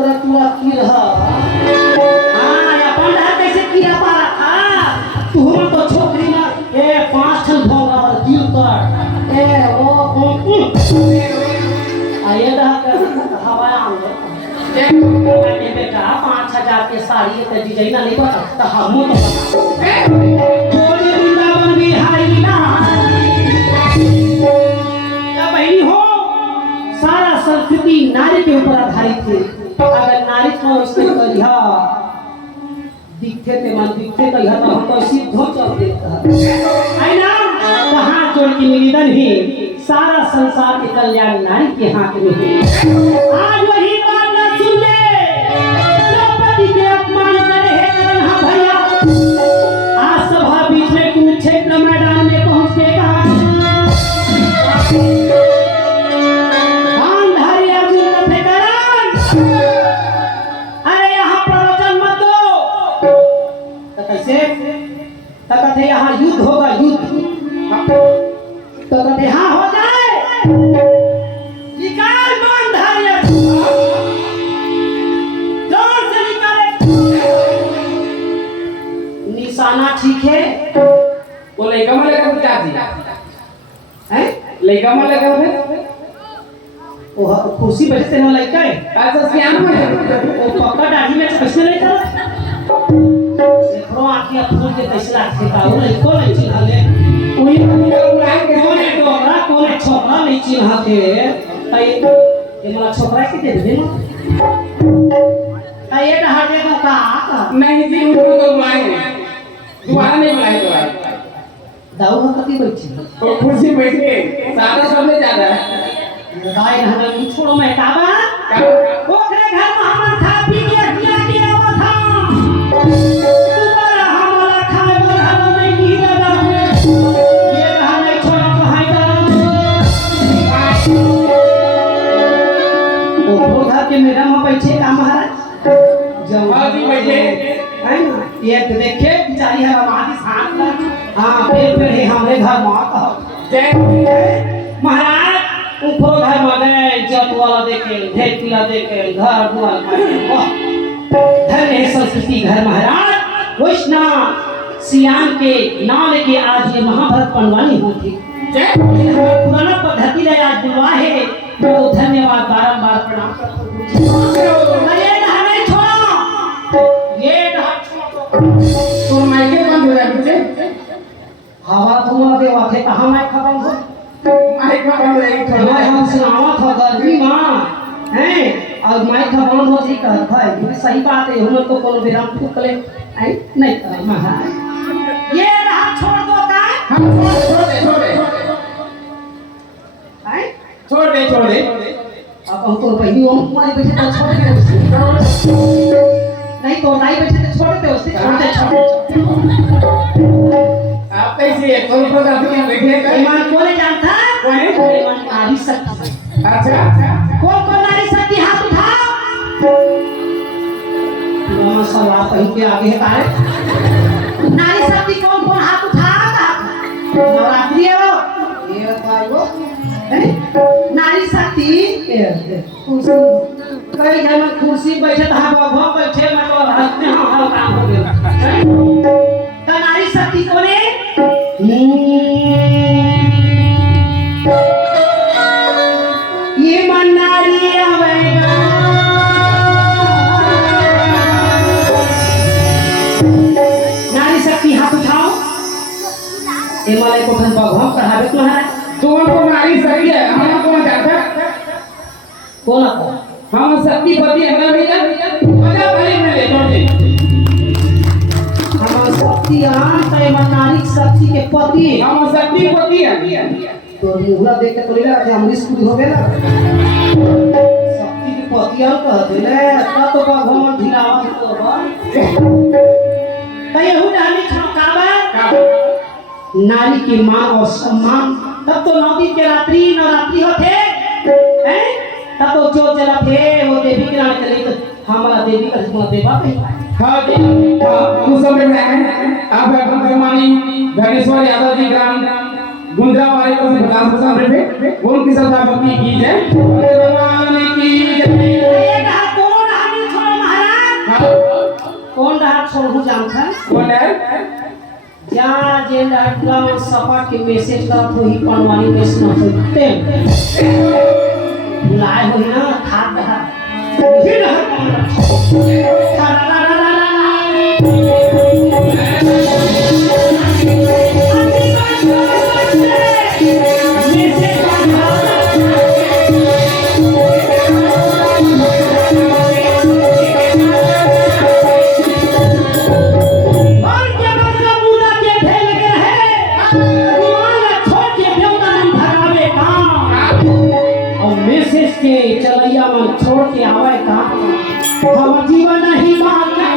तरह पूरा कीड़ा हां अपन रहा कैसे कीड़ा पारा था तू हम तो छोकरी ना ए 5 ठन भोगा वाला दिल कर ए ओ आये रहा हवा आंगे ए बेटा 5000 के साड़ी के डिजाइन नहीं बता तो हम तो बोले वृंदावन बिहारी ना या बहनी हो सारा संस्कृति नारी के ऊपर आधारित है अगर नारी को इसके करिया दिखते थे मन दिखते तो यह तो हम तो सीधो चल देता है ना कहां जोड़ की निवेदन है सारा संसार के कल्याण नारी के हाथ में है आज वही बात न सुन ले द्रौपदी के अपमान करे है करण हां भैया आज सभा बीच में कुरुक्षेत्र मैदान में पहुंच के कहा कहते यहाँ युद्ध होगा युद्ध तो कहते हाँ हो जाए निकाल मान धारिया जोर से निकाले निशाना ठीक है वो लड़का में लगा क्या थी हैं लड़का में लगा है वो कुर्सी बैठते हैं लड़का है ऐसा सियान में वो पक्का दाढ़ी में कैसे नहीं था देखो आंखें फूल के तैसला खेताऊ नहीं को नहीं चिन्हले कोई उड़ाई के कोने डोरा कोने छोकरा नहीं चिन्हते तई ये मला छोकरा के दे दे तई ये हटे तो का नहीं जी उनको तो बुलाए दोबारा नहीं बुलाए दोबारा दाऊ का कति बैठी तो कुर्सी बैठे सादा सबसे ज्यादा है दाई हमें छोड़ो मैं काबा ओकरे घर में हमन खा पी के किया किया वो था तुम्हारा हमारा खाए वाला नहीं की दादा ये कहा नहीं छोड़ो तो हाय दा ओ उधर के मेरा में बैठे का महाराज जवाब भी बैठे है ना ये देखे बेचारी है हमारी साथ हां फिर है हमारे घर मां जय महाराज ऊपर घर में इज्जत वाला देखे ढेकिला देखे घर दुआर धन है संस्कृति घर महाराज वैष्णव सियान के नाम के आज ये महाभारत बनवानी होती पुराना पद्धति ले आज बुलवा है तो धन्यवाद बारंबार प्रणाम ये नहीं छोड़ो ये नहीं छोड़ो तो माइके बंद हो जाए पीछे हवा तुम्हारा देवा थे कहां मैं खत्म हो माइक बंद हो जाएगी थोड़ा हम सुनावा था गर्मी मां हैं और माइक का बंद होती कहत है ये सही बात है हम तो कोनो विराम फूक ले नहीं कर महाराज ये रहा छोड़ दो का हम छोड़ दे हैं छोड़ दे अब हम तो पहली ओम कुमारी बैठे तो छोड़ के नहीं तो नहीं बैठे तो छोड़ दे उससे छोड़ दे आप कैसे कोई प्रकार से बैठे ईमान कोने जानता कौन है ईमान नारी शक्ति अच्छा कौन नारी शक्ति हाथ उठाओ माशाल्लाह कहीं के आगे है काहे नारी शक्ति कौन हाथ उठाता नवरात्रि है वो ये बताओ नारी शक्ति कुर्सी कई घर में कुर्सी बैठे था भगवा बैठे मैं तो हंसते हां काम हो गया तो नारी शक्ति कौन है ये मन नारी आवेगा नारी शक्ति हाथ उठाओ ये माले को धन भगवान पढ़ावे तो है तुमको नारी सही है हम कौन जाता कौन हम शक्ति पति है भैया मजा भले में ले छोड़ दे हम शक्ति आन तो ये नारी शक्ति के पति हम शक्ति पति है तो मुहला देख के तो ले लगा हम स्कूल हो गया शक्ति के पति आन कहते ले ता तो भगवान ढिलावा तो बा तय हो डाली छकावा नारी की मान और सम्मान तब तो 9 दिन के नवरात्रि होते हैं तब तो जो जला थे वो देवी के नाम चले तो हमारा देवी का देवा कहीं हां जी तू सब में है आप अपन मानी धनेश्वर यादव जी ग्राम गुंजरावाड़ी को से बता सकता हूं बोल की सरदार भक्ति की जय भगवान की जय ये कहा कौन हनी कौन है? जा जे गाँव सपा के मैसेज करत हो ही पनवानी में सुना होते बुलाए हो ना खाद फिर चलैया मन छोड़ के आवे का हम जीवन नहीं मांगे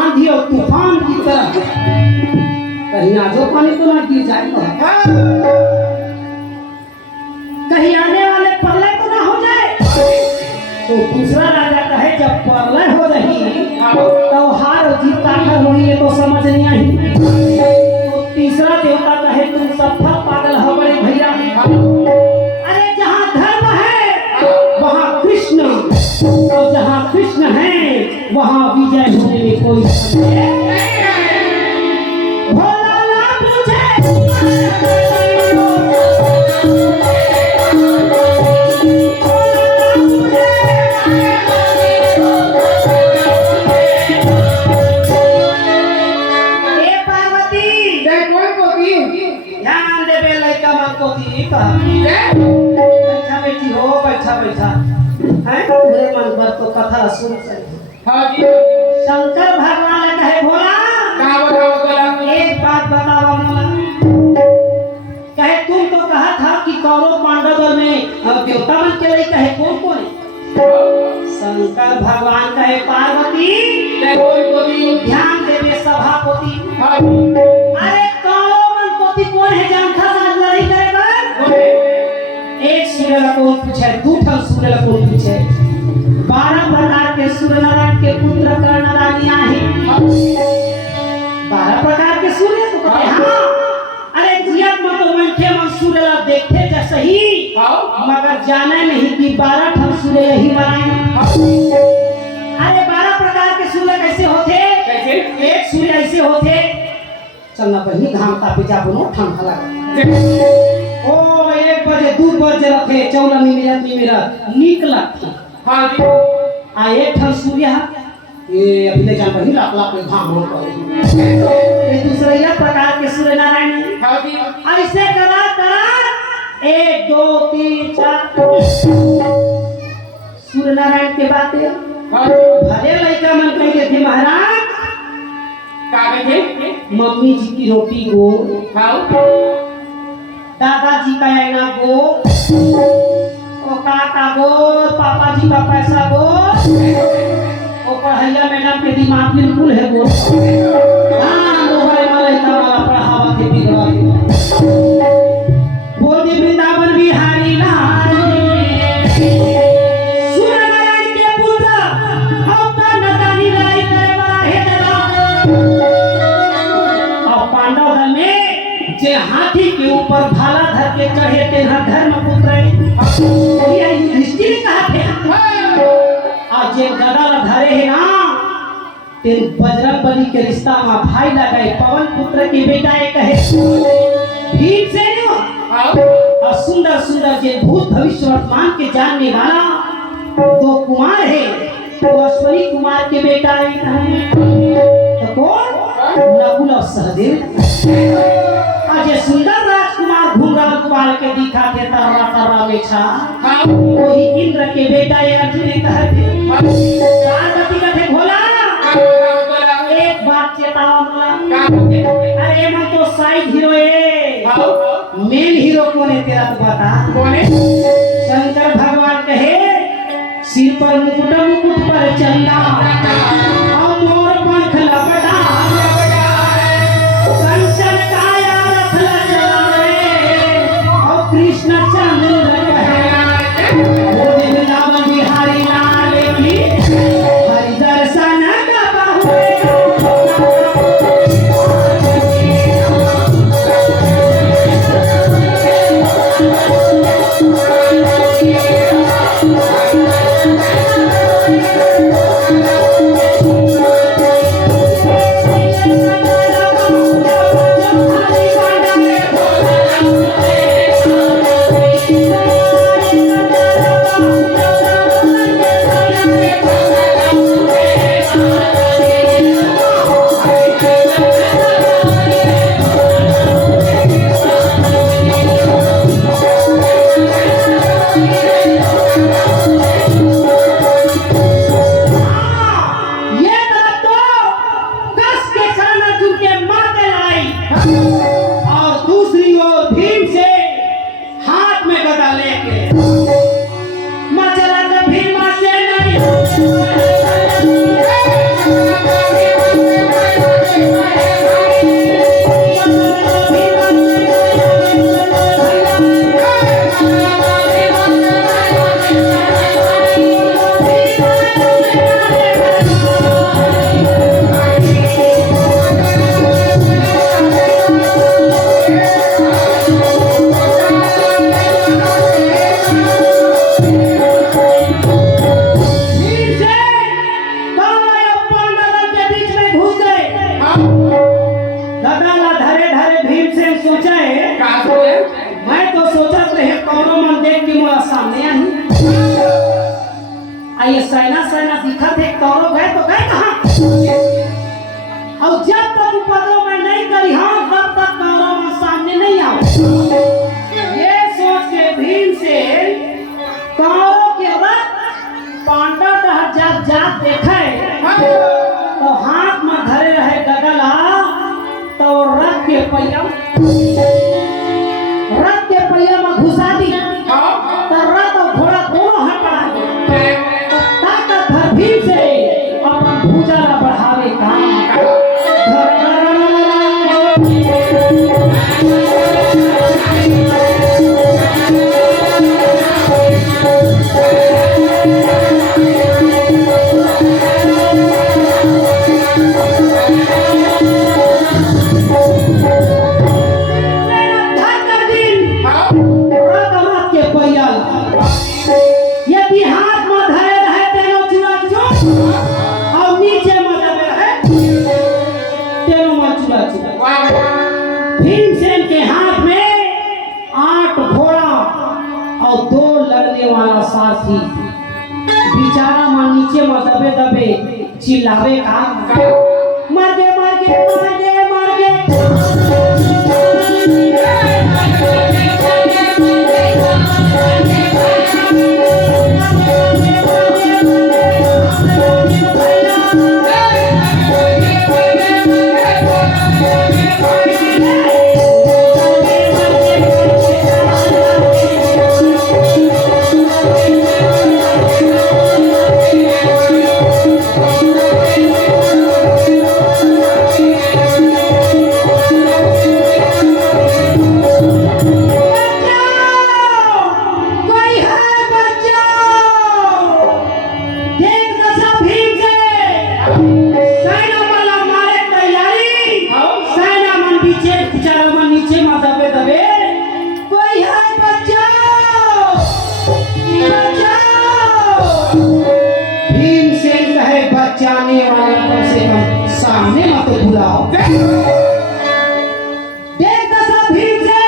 आंधी और तूफान की तरह कहीं आजो पानी तो ना गिर जाएगा कहीं आने वाले प्रलय तो ना हो जाए तो दूसरा राजा कहे जब प्रलय हो रही तो हार और जीत ताकत हुई है तो समझ नहीं आई तो तीसरा देवता कहे तुम सफल पागल हो बड़े भैया अरे जहाँ धर्म है वहाँ कृष्ण और जहाँ कृष्ण है वहाँ विजय होने में कोई संदेह भोलानाथ पार्वती ध्यान देवे लड़का मां को बैठा बैठी हो बैठा है पूरे मन पर तो कथा सुन सकते शंकर भगवान कहे भोला एक बात बताओ कहे तुम तो कहा था कि कौरव पांडव में देवता मन के लिए कहे कौन शंकर भगवान कहे पार्वती ध्यान देवे सभापति अरे कौरव मन पोती कौन है जानता साथ लड़ाई करेगा एक सूर्य कौन पूछे दूसरा सूर्य कौन पूछे 12 प्रकार के सूर्य नारायण के पुत्र कर्ण रानिया है 12 प्रकार के सूर्य तो कहते हाँ अरे जिया मत मन के मन सूर्य ला देखते जैसे ही मगर जाने नहीं कि 12 ठन सूर्य यही बनाए अरे 12 प्रकार के सूर्य कैसे होते कैसे एक सूर्य ऐसे होते चलना पहली घाम तापे जा बनो ठंडा लगा ओ 1 बजे 2 बजे रखे 14 मिनट निकला हाँ जी आए ठन सूर्य ये अभी जान पर ही लाख घाम हो ये दूसरे या प्रकार के सूर्य नारायण हाँ जी ऐसे करा 1 2 3 4 सूर्य नारायण के बातें भले लड़का मन कहे थे महाराज मम्मी जी की रोटी गो दादाजी का आईना गो ओ काका गो पापा जी का पैसा गो ओ पढ़ैया मैडम के दिमाग बिल्कुल है गो हाँ मोबाइल वाला इतना वाला पढ़ावा के बिगड़ा बोल दी वृंदावन बिहारी लाल सूर्य नारायण के पुत्र अवतार नदानी लड़ाई करे वाला है और पांडव दल में जे हाथी के ऊपर भाला धर के चढ़े थे धर्म पुत्र युधिष्ठिर कहा थे आज जे गदा धरे है ना तेरे बजरंग बली के रिश्ता में भाई लगाए पवन पुत्र के बेटा एक है भीम से नहीं और सुंदर सुंदर जे भूत भविष्य वर्तमान के जानने वाला तो कुमार है, तो अश्वनी कुमार के बेटा है। तो कौन? नकुल और सहदेव। आज ये सुंदर राजकुमार घुंघराल बाल के दिखा थे तर्रा तर्रा में छा, वही इंद्र के बेटा है। अर्जुन ने कहा थे पार्वती का थे भोला, एक बात चेताओ ना, अरे मैं तो साइड हीरो है, मेन हीरो कौन है तेरा तो बता। कौन है? शंकर भगवान कहे सिर पर मुकुट मुकुट पर चंदा और मोर पंख लपटा, कंचन काया रथ चलावे और कृष्ण चंद्र कहे वृंदावन बिहारी लाल की हरि दर्शन का और दूसरी ओर भीम से हाथ में गदा लेके मचला तो भीमा से नहीं। ये सेना सेना दिखा थे कौरव गए तो गए कहाँ? और जब तक उपद्रव में नहीं करी हाँ तब तक कौरव सामने नहीं आओ। ये सोच के भीम से कौरव के रथ पांडव जब जात देखे तो हाथ में धरे रहे गगला, तो रथ के पहिया में घुसा दी, तो रथ और घोड़ा दोनों हटा भीम से अपन भुजा बढ़ावे का यदि हाथ में धरे रहे तेनो चुरा चुर और नीचे में दबे रहे तेनो में चुरा चुर। भीमसेन के हाथ में 8 घोड़ा और 2 लड़ने वाला साथी, बेचारा में नीचे में दबे दबे चिल्लावे का मर गए मर गए मर गए मर गए। बचाने वाले कम से कम सामने मत बुलाओ। देख दशा भीम से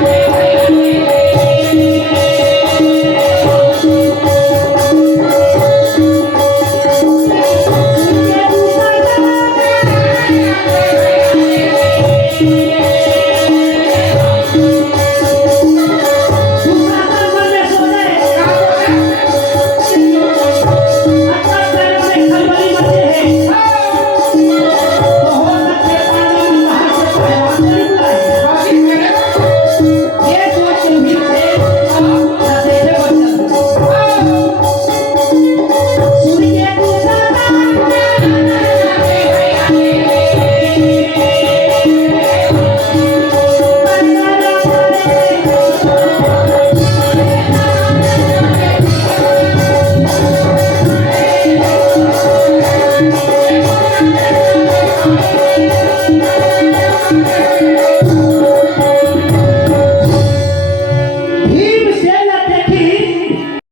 हे